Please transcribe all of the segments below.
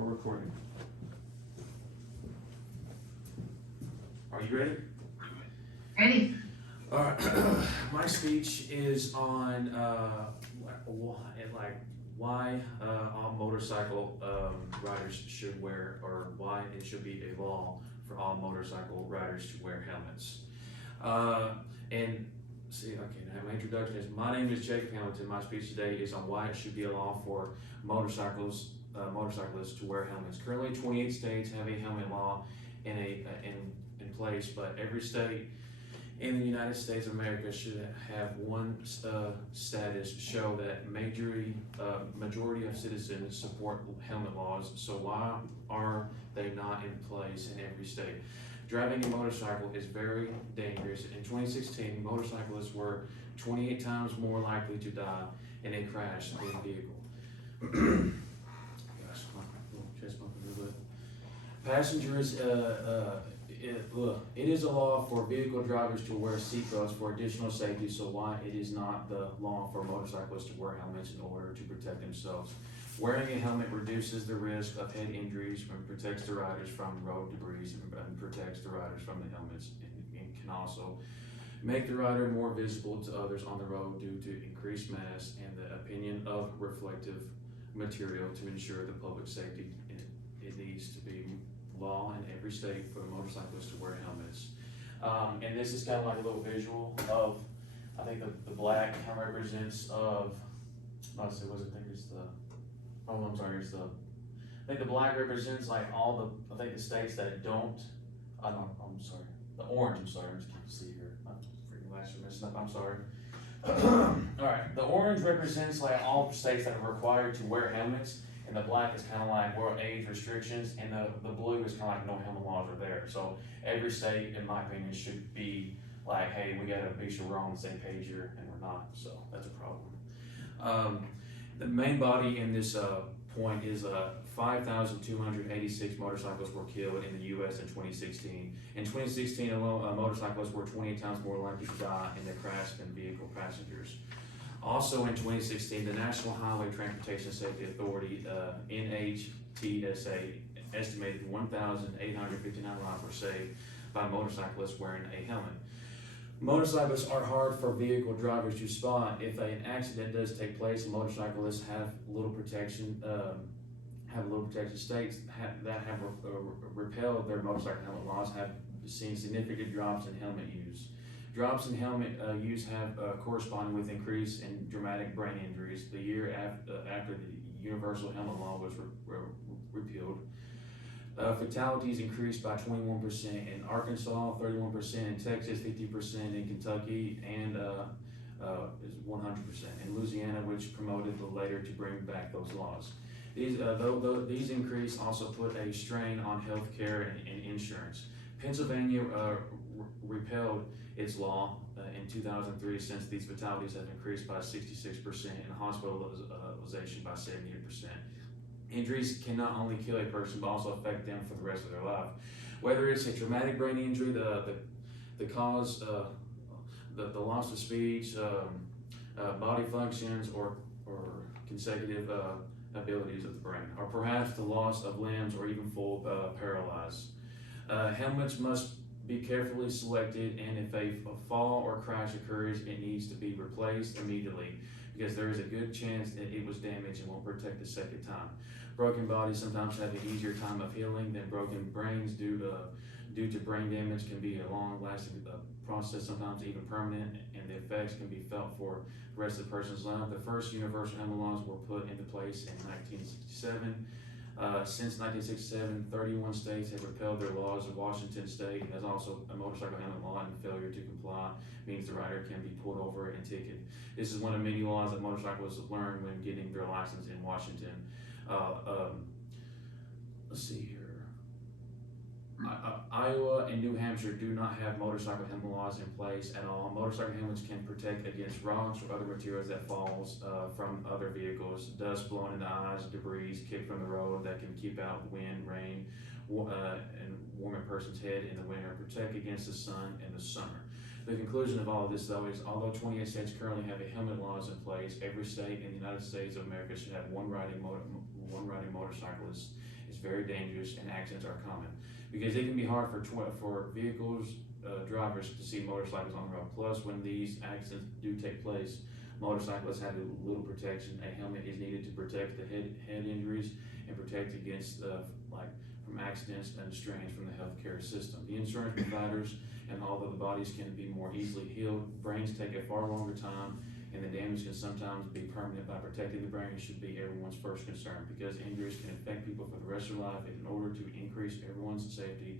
we're recording. Are you ready? Ready? All right. My speech is on why all motorcycle riders should wear, or why it should be a law for all motorcycle riders to wear helmets. My introduction is, my name is Jake Hamilton. My speech today is on why it should be a law for motorcyclists to wear helmets. Currently, 28 states have a helmet law in place, but every state in the United States of America should have one status show that majority of citizens support helmet laws. So why are they not in place in every state? Driving a motorcycle is very dangerous. In 2016, motorcyclists were 28 times more likely to die in a crash than a vehicle. Gosh, my little chest bumping a little bit. Passengers, it is a law for vehicle drivers to wear seatbelts for additional safety, so why it is not the law for motorcyclists to wear helmets in order to protect themselves? Wearing a helmet reduces the risk of head injuries and protects the riders from road debris and protects the riders from the helmets, and can also make the rider more visible to others on the road due to increased mass and the opinion of reflective material to ensure the public safety. It needs to be law in every state for motorcyclists to wear helmets. And this is kind of like a little visual of, I think the black kind of represents of, I think the black represents like all the, I think the states that don't, the orange, I'm just keep see here, my freaking lights are messing up, I'm sorry. All right, the orange represents like all states that are required to wear helmets, and the black is kind of like world age restrictions, and the blue is kind of like no helmet laws are there. So every state, in my opinion, should be like, hey, we gotta be sure we're on the same page here, and we're not, so that's a problem. The main body in this point is 5,286 motorcyclists were killed in the U.S. in 2016. In 2016 alone, motorcyclists were 28 times more likely to die in the crash than vehicle passengers. Also in 2016, the National Highway Transportation Safety Authority, NHTSA, estimated 1,859 lives were saved by motorcyclists wearing a helmet. Motorcyclists are hard for vehicle drivers to spot. If an accident does take place, motorcyclists have little protection. States that have repealed their motorcycle helmet laws have seen significant drops in helmet use. Drops in helmet use have corresponded with increase in dramatic brain injuries. The year after the universal helmet law was repealed, fatalities increased by 21% in Arkansas, 31% in Texas, 50% in Kentucky, and is 100% in Louisiana, which promoted the later to bring back those laws. These increase also put a strain on health care and insurance. Pennsylvania repealed its law in 2003, since these fatalities have increased by 66% and hospitalization by 78%. Injuries can not only kill a person, but also affect them for the rest of their life. Whether it's a traumatic brain injury, the cause, the loss of speech, body functions, or consecutive abilities of the brain, or perhaps the loss of limbs or even full paralysis. Helmets must be carefully selected, and if a fall or crash occurs, it needs to be replaced immediately, because there is a good chance that it was damaged and won't protect the second time. Broken bodies sometimes have an easier time of healing than broken brains due to brain damage can be a long-lasting process, sometimes even permanent, and the effects can be felt for the rest of the person's life. The first universal helmet laws were put into place in 1967. Since 1967, 31 states have repealed their laws. Washington State has also a motorcycle helmet law, and failure to comply means the rider can be pulled over and ticketed. This is one of many laws that motorcyclists learn when getting their license in Washington. Let's see here. Iowa and New Hampshire do not have motorcycle helmet laws in place at all. Motorcycle helmets can protect against rocks or other materials that falls from other vehicles, dust blowing in the eyes, debris kicked from the road that can keep out wind, rain, and warm a person's head in the winter, protect against the sun in the summer. The conclusion of all of this, though, is although 28 states currently have a helmet laws in place, every state in the United States of America should have one riding motorcyclist. It's very dangerous and accidents are common. Because it can be hard for vehicles, drivers to see motorcycles on the road. Plus, when these accidents do take place, motorcyclists have a little protection. A helmet is needed to protect the head injuries and protect against from accidents and strains from the healthcare system. The insurance providers, and although the bodies can be more easily healed, brains take a far longer time, and the damage can sometimes be permanent. By protecting the brain should be everyone's first concern, because injuries can affect people for the rest of their life. In order to increase everyone's safety,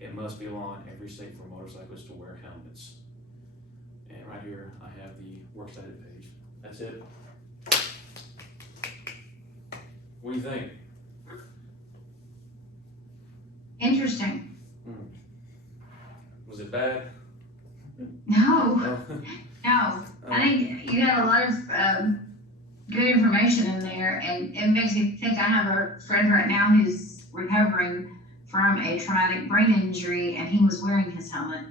it must be law in every state for motorcyclists to wear helmets. And right here, I have the works cited page. That's it. What do you think? Interesting. Was it bad? No, No. no. I think you got a lot of good information in there, and it makes me think. I have a friend right now who's recovering from a traumatic brain injury, and he was wearing his helmet.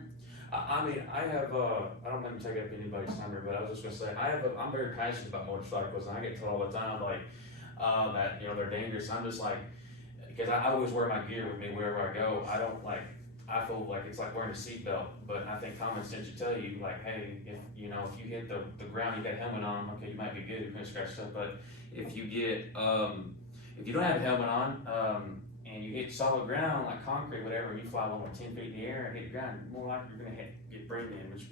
I mean, I have, I don't mean to take up anybody's time here, but I was just gonna say, I'm very passionate about motorcycles, and I get told all the time, like, that, they're dangerous. I'm just like, because I always wear my gear with me wherever I go. I feel like it's like wearing a seatbelt, but I think common sense should tell you, like, hey, if you hit the ground, you got a helmet on, okay, you might be good, you're gonna scratch stuff, but if you get, if you don't have a helmet on, and you hit solid ground, like concrete, whatever, and you fly along 10 feet in the air and hit the ground, more likely you're gonna get brain damage,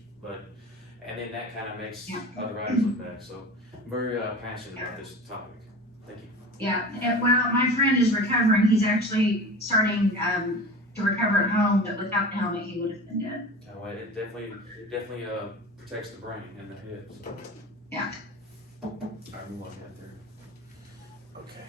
and then that kind of makes other riders look bad, so I'm very passionate about this topic. Thank you. Yeah. Well, my friend is recovering. He's actually starting to recover at home, but without the helmet, he would have been dead. Well, it definitely protects the brain and the head. So. Yeah. All right, move on down there. Okay.